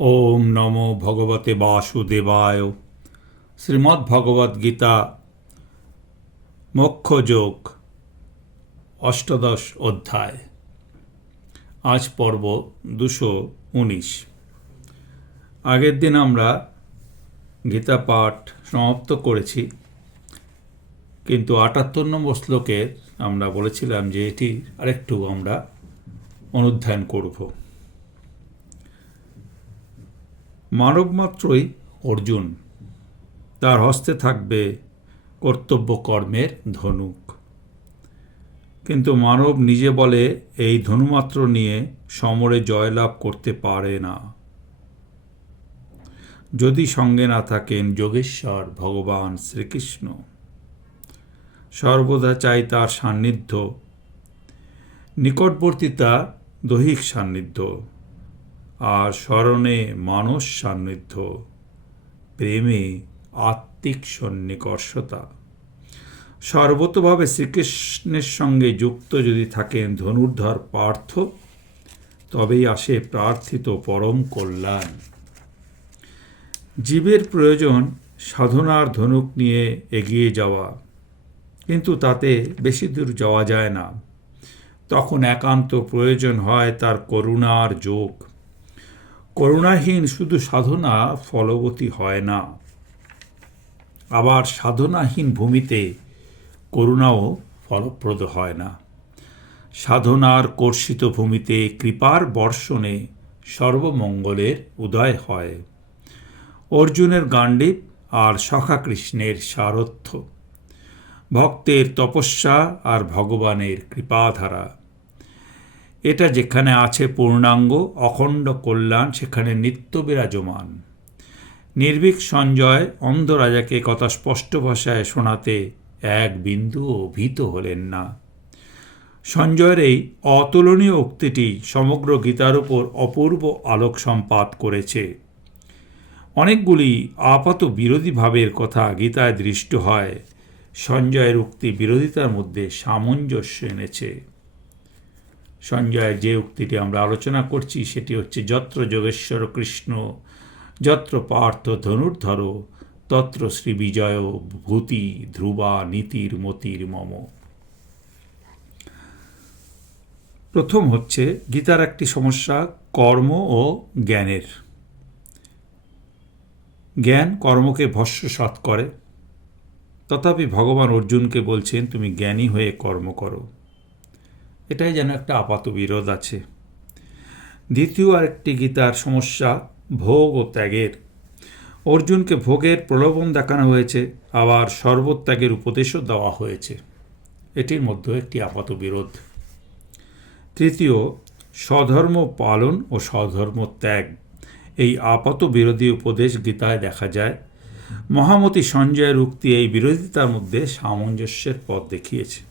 ওম নমো ভগবতে বাসুদেবায়। শ্রীমদ্ ভগবদ গীতা মোক্ষযোগ অষ্টাদশ অধ্যায়। আজ পর্ব দুশো উনিশ। আগের দিন আমরা গীতা পাঠ সমাপ্ত করেছি, কিন্তু আটাত্তর নম্বর শ্লোকের আমরা বলেছিলাম যে এটি আরেকটু আমরা অনুধ্যান করব। মানবমাত্রই অর্জুন। তার হস্তে থাকবে কর্তব্য কর্মের ধনুক। কিন্তু মানব নিজে বলে, এই ধনুমাত্র নিয়ে সমরে জয়লাভ করতে পারে না। যদি সঙ্গে না থাকেন যোগেশ্বর, ভগবান শ্রীকৃষ্ণ। সর্বদা চাই তার সান্নিধ্য। নিকটবর্তিতা দৈহিক সান্নিধ্য। আর স্মরণে মানস সান্নিধ্য, প্রেমে আত্মিক সন্নিকর্ষতা। সর্বতভাবে শ্রীকৃষ্ণের সঙ্গে যুক্ত যদি থাকেন ধনুর্ধর পার্থ, তবেই আসে প্রার্থিত পরম কল্যাণ। জীবের প্রয়োজন সাধনার ধনুক নিয়ে এগিয়ে যাওয়া, কিন্তু তাতে বেশি দূর যাওয়া যায় না। তখন একান্ত প্রয়োজন হয় তার করুণার যোগ। করুণাহীন শুধু সাধনা ফলবতী হয় না, আবার সাধনাহীন ভূমিতে করুণাও ফলপ্রদ হয় না। সাধনার কর্ষিত ভূমিতে কৃপার বর্ষণে সর্বমঙ্গলের উদয় হয়। অর্জুনের গান্ডীব আর সখা কৃষ্ণের সারথ্য। ভক্তের তপস্যা আর ভগবানের কৃপাধারা। এটা যেখানে আছে পূর্ণাঙ্গ, অখণ্ড কল্যাণ, সেখানে নিত্য বিরাজমান। নির্ভীক সঞ্জয় অন্ধ রাজাকে কথা স্পষ্ট ভাষায় শোনাতে এক বিন্দুও ভীত হলেন না। সঞ্জয়ের এই অতুলনীয় উক্তিটি সমগ্র গীতার উপর অপূর্ব আলোক সম্পাত করেছে। অনেকগুলি আপাত বিরোধী ভাবের কথা গীতায় দৃষ্ট হয়। সঞ্জয়ের উক্তি বিরোধিতার মধ্যে সামঞ্জস্য এনেছে। সঞ্জয়ের যে উক্তিটি আমরা আলোচনা করছি, সেটি হচ্ছে, যত্র যোগেশ্বর কৃষ্ণ, যত্র পার্থ ধনুর্ধর, তত্র শ্রী বিজয় ভূতি ধ্রুবা নীতির মতির মম। প্রথম হচ্ছে, গীতার একটি সমস্যা, কর্ম ও জ্ঞানের। জ্ঞান কর্মকে ভস্যসাত করে। তথাপি ভগবান অর্জুনকে বলছেন, তুমি জ্ঞানী হয়ে কর্ম করো। এটাই যেন একটা আপাত বিরোধ আছে। দ্বিতীয় আরেকটি গীতার সমস্যা, ভোগ ও ত্যাগের। অর্জুনকে ভোগের প্রলোভন দেখানো হয়েছে, আবার সর্বত্যাগের উপদেশও দেওয়া হয়েছে। এটির মধ্যে একটি আপাত বিরোধ। তৃতীয়, স্বধর্ম পালন ও স্বধর্ম ত্যাগ। এই আপাত বিরোধী উপদেশ গীতায় দেখা যায়, মহামতি সঞ্জয়ের উক্তি এই বিরোধিতার মধ্যে সামঞ্জস্যের পথ দেখিয়েছে।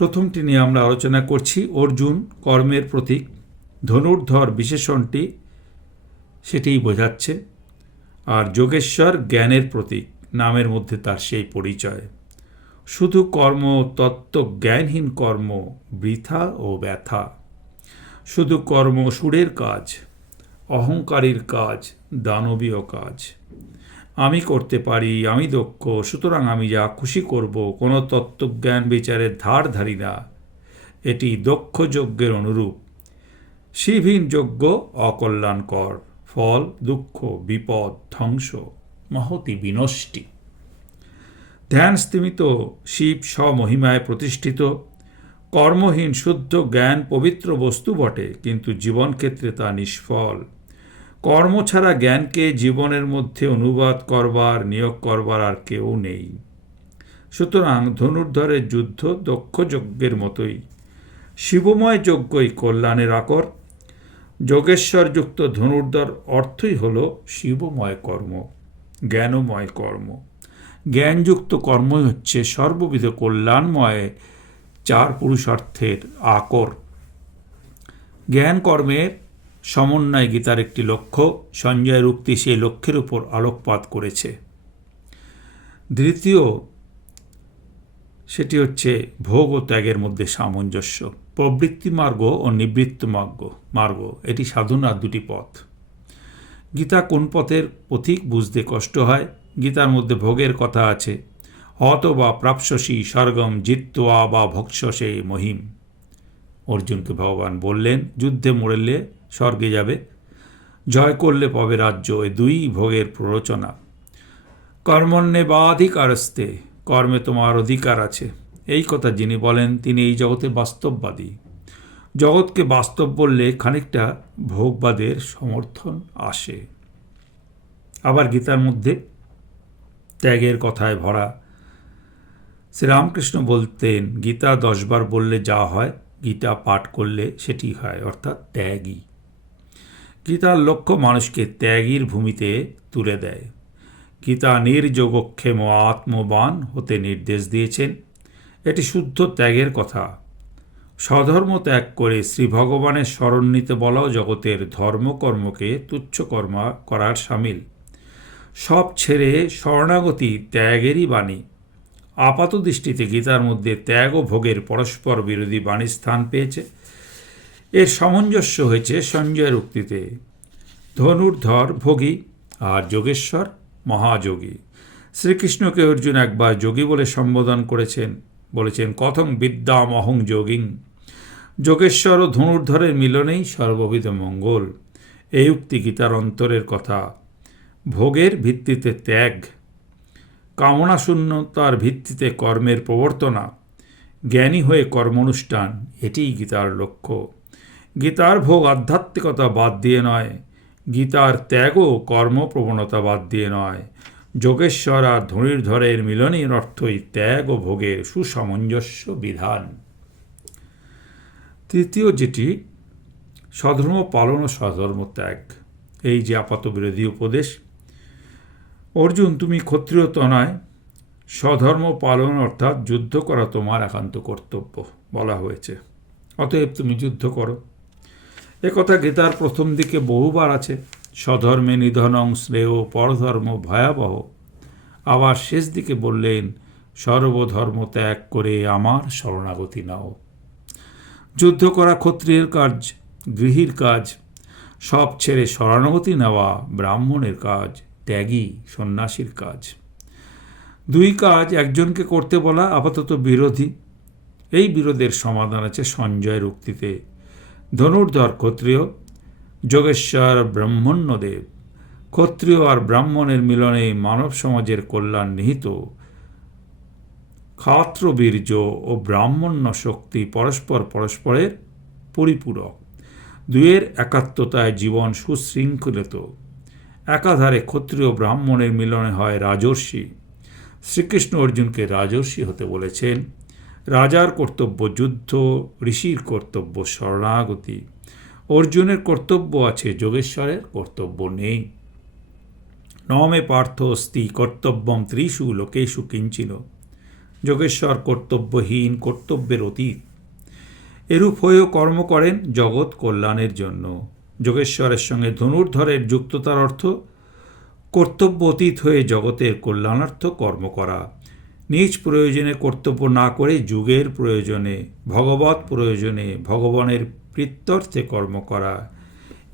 প্রথমটি নিয়ে আমরা আলোচনা করছি অর্জুন কর্মের প্রতীক। ধনুর্ধর বিশেষণটি সেটিই বোঝাচ্ছে। আর যোগেশ্বর জ্ঞানের প্রতীক, নামের মধ্যে তার সেই পরিচয়। শুধু কর্ম, তত্ত্ব, জ্ঞানহীন কর্ম, বৃথা ও ব্যথা। শুধু কর্ম সুরের কাজ, অহংকারীর কাজ, দানবীয় কাজ। আমি করতে পারি, আমি দক্ষ, সুতরাং আমি যা খুশি করব, কোনো তত্ত্বজ্ঞান বিচারের ধার ধারি না। এটি দক্ষ যজ্ঞের অনুরূপ। শিবহীন যজ্ঞ অকল্যাণকর, ফল, দুঃখ, বিপদ, ধ্বংস, মহতি বিনষ্টি। ধ্যান স্তিমিত, শিব স্বমহিমায় প্রতিষ্ঠিত। কর্মহীন, শুদ্ধ জ্ঞান পবিত্র বস্তু বটে, কিন্তু জীবন ক্ষেত্রে তা নিষ্ফল। কর্ম ছাড়া জ্ঞানকে জীবনের মধ্যে অনুবাদ করবার, নিয়োগ করবার আর কেউ নেই। সুতরাং ধনুর্ধরের যুদ্ধ দক্ষ যজ্ঞের মতোই। শিবময় যজ্ঞই কল্যাণের আকর। যোগেশ্বরযুক্ত ধনুর্ধর অর্থই হল শিবময় কর্ম, জ্ঞানময় কর্ম। জ্ঞানযুক্ত কর্মই হচ্ছে সর্ববিধ কল্যাণময় চার পুরুষার্থের আকর। জ্ঞান কর্মের সমন্বয় গীতার একটি লক্ষ্য সঞ্জয়ের উক্তি সেই লক্ষ্যের উপর আলোকপাত করেছে। দ্বিতীয়, সেটি হচ্ছে ভোগ ও ত্যাগের মধ্যে সামঞ্জস্য, প্রবৃত্তি মার্গ ও নিবৃত্ত মার্গ মার্গ। এটি সাধনার দুটি পথ। গীতা কোন পথের পথিক বুঝতে কষ্ট হয়? গীতার মধ্যে ভোগের কথা আছে, হত বা প্রাপসসী স্বর্গম জিত্তোয়া বা ভক্ষসে মহিম। অর্জুনকে ভগবান বললেন, যুদ্ধে মরলে স্বর্গে যাবে। জয় করলে পাবে রাজ্য এ দুই ভোগের প্ররোচনা। কর্মণ্যে বা অধিকারস্তে কর্মে তোমার অধিকার আছে। এই কথা যিনি বলেন, তিনি এই জগতে বাস্তববাদী। জগৎকে বাস্তব বললে খানিকটা ভোগবাদের সমর্থন আসে। আবার গীতার মধ্যে ত্যাগের কথায় ভরা, শ্রীরামকৃষ্ণ বলতেন, গীতা দশবার বললে যা হয়, গীতা পাঠ করলে সেটি হয়। অর্থাৎ ত্যাগী গীতার লক্ষ্য মানুষকে ত্যাগীর ভূমিতে তুলে দেয়। গীতা নির্যোগক্ষেম আত্মবান হতে নির্দেশ দিয়েছেন। এটি শুদ্ধ ত্যাগের কথা। স্বধর্ম ত্যাগ করে শ্রী ভগবানের স্মরণ নিতে বলাও জগতের ধর্মকর্মকে তুচ্ছ কর্ম করার সামিল। সব ছেড়ে শরণাগতি ত্যাগেরই বাণী। আপাত দৃষ্টিতে গীতার মধ্যে ত্যাগ ও ভোগের পরস্পর বিরোধী বাণী স্থান পেয়েছে। এর সামঞ্জস্য হয়েছে সঞ্জয়ের উক্তিতে ধনুর্ধর ভোগী আর যোগেশ্বর মহাযোগী। শ্রীকৃষ্ণকে অর্জুন একবার যোগী বলে সম্বোধন করেছেন। বলেছেন, কথং বিদ্যাম অহং যোগিং। যোগেশ্বর ও ধনুর্ধরের মিলনেই সর্ববিধ মঙ্গল। এই উক্তি গীতার অন্তরের কথা। ভোগের ভিত্তিতে ত্যাগ। কামনাশূন্যতার ভিত্তিতে কর্মের প্রবর্তনা। জ্ঞানী হয়ে কর্মানুষ্ঠান, এটিই গীতার লক্ষ্য। গীতার ভোগ আধ্যাত্মিকতা বাদ দিয়ে নয়, গীতার ত্যাগও কর্মপ্রবণতা বাদ দিয়ে নয়। যোগেশ্বর আর ধনুর্ধরের মিলনের অর্থই ত্যাগ ও ভোগের সুসামঞ্জস্য বিধান। তৃতীয় যেটি স্বধর্ম পালন ও স্বধর্ম ত্যাগ। এই যে আপাত বিরোধী উপদেশ, অর্জুন তুমি ক্ষত্রিয়ত নয় স্বধর্ম পালন অর্থাৎ যুদ্ধ করা তোমার একান্ত কর্তব্য বলা হয়েছে। অতএব তুমি যুদ্ধ করো। একথা গীতার প্রথম দিকে বহুবার আছে। স্বধর্মে নিধনং শ্রেয় পরধর্ম ভয়াবহ। আবার শেষ দিকে বললেন, সর্বধর্ম ত্যাগ করে আমার শরণাগতি নাও। যুদ্ধ করা ক্ষত্রিয়ের কাজ, গৃহীর কাজ, সব ছেড়ে শরণাগতি নেওয়া ব্রাহ্মণের কাজ, ত্যাগী সন্ন্যাসীর কাজ। দুই কাজ একজনকে করতে বলা, আপাতত বিরোধী। এই বিরোধের সমাধান আছে সঞ্জয়ের উক্তিতে ধনুর্ধর ক্ষত্রিয়, যোগেশ্বর ব্রহ্মণ্যদেব। ক্ষত্রিয় আর ব্রাহ্মণের মিলনে মানব সমাজের কল্যাণ নিহিত। ক্ষাত্রবীর্য ও ব্রাহ্মণ্য শক্তি পরস্পর পরস্পরের পরিপূরক। দুয়ের একাত্মতায় জীবন সুশৃঙ্খলিত। একাধারে ক্ষত্রিয় ব্রাহ্মণের মিলনে হয় রাজর্ষি। শ্রীকৃষ্ণ অর্জুনকে রাজর্ষি হতে বলেছেন। রাজার কর্তব্য যুদ্ধ, ঋষির কর্তব্য শরণাগতি। অর্জুনের কর্তব্য আছে, যোগেশ্বরের কর্তব্য নেই। নমে পার্থ অস্তি কর্তব্যম ত্রিষু লোকেশু কিঞ্চিন। যোগেশ্বর কর্তব্যহীন, কর্তব্যের অতীত। এরূপ হয়েও কর্ম করেন জগৎ কল্যাণের জন্য। যোগেশ্বরের সঙ্গে ধনুর্ধরের যুক্ততার অর্থ কর্তব্য অতীত হয়ে জগতের কল্যাণার্থ কর্ম করা। নিজ প্রয়োজনে কর্তব্য না করে যুগের প্রয়োজনে ভগবত প্রয়োজনে ভগবানের প্রীত্যর্থে কর্ম করা।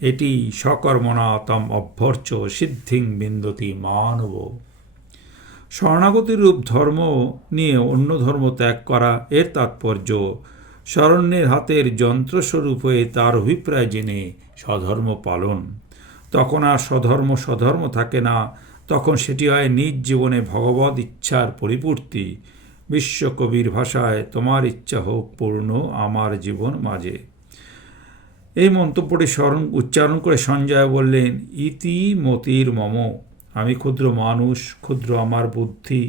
এটি সকর্মণাতম অভ্যর্চ সিদ্ধিং বিন্দতি মানব। শরণাগতির রূপ ধর্ম নিয়ে অন্য ধর্ম ত্যাগ করা, এর তাৎপর্য শরণ্যের হাতের যন্ত্রস্বরূপ হয়ে তার অভিপ্রায় জেনে স্বধর্ম পালন। তখন আর স্বধর্ম স্বধর্ম থাকে না। তখন সেটি হয় নিজ জীবনে ভগবত ইচ্ছার পরিপূর্তি। বিশ্বকবির ভাষায়, তোমার ইচ্ছা হোক পূর্ণ আমার জীবন মাঝে। এই মন্তব্যটি স্মরণ, উচ্চারণ করে সঞ্জয় বললেন, ইতি মতির মম। আমি ক্ষুদ্র মানুষ, ক্ষুদ্র আমার বুদ্ধি।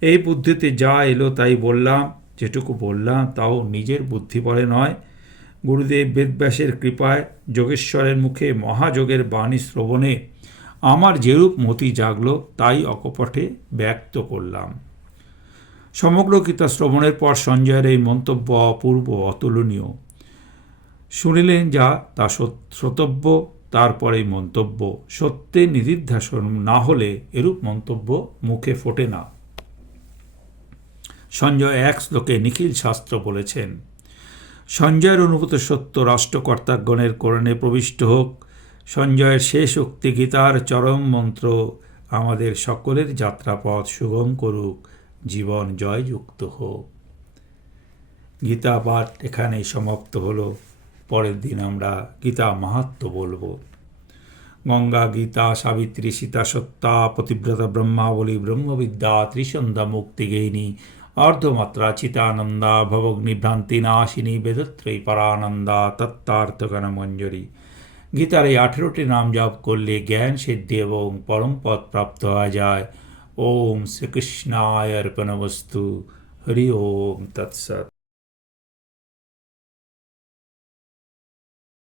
এই বুদ্ধিতে যা এলো তাই বললাম, যেটুকু বললাম তাও নিজের বুদ্ধি বলে নয়। গুরুদেব বেদব্যাসের কৃপায় যোগেশ্বরের মুখে মহাযোগের বাণী শ্রবণে আমার যেরূপ মতি জাগল, তাই অকপটে ব্যক্ত করলাম। সমগ্র গীতা শ্রবণের পর সঞ্জয়ের এই মন্তব্য অপূর্ব অতুলনীয়। শুনিলেন যা, তা শ্রোতব্য, তারপরে মন্তব্য। সত্যে নিদিধ্যাসন না হলে এরূপ মন্তব্য মুখে ফোটে না। সঞ্জয় এক শ্লোকে নিখিল শাস্ত্র বলেছেন সঞ্জয়ের অনুভূত সত্য রাষ্ট্রকর্তাগণের করণে প্রবিষ্ট হোক। সঞ্জয়ের শেষ উক্তি গীতার চরম মন্ত্র, আমাদের সকলের যাত্রাপথ সুগম করুক, জীবন জয়যুক্ত হোক। গীতা পাঠ এখানেই সমাপ্ত হলো। পরের দিন আমরা গীতা মাহাত্ম বলব। গঙ্গা গীতা সাবিত্রী সীতা সত্তা পতিব্রতা ব্রহ্মাবলী ব্রহ্মবিদ্যা, ত্রিসন্ধ্যা মুক্তিগেহিনী অর্ধমাত্রা চিতানন্দা ভবগ্নিভ্রান্তি নাশিনী বেদত্রয়ী পরানন্দা তত্ত্বার্থগণ মঞ্জরি গীতার এই আঠেরোটি নাম জপ করলে জ্ঞান সিদ্ধি এবং পরমপদ প্রাপ্ত হওয়া যায় ওম শ্রীকৃষ্ণায় অর্পণবস্তু হরি ওম তৎসৎ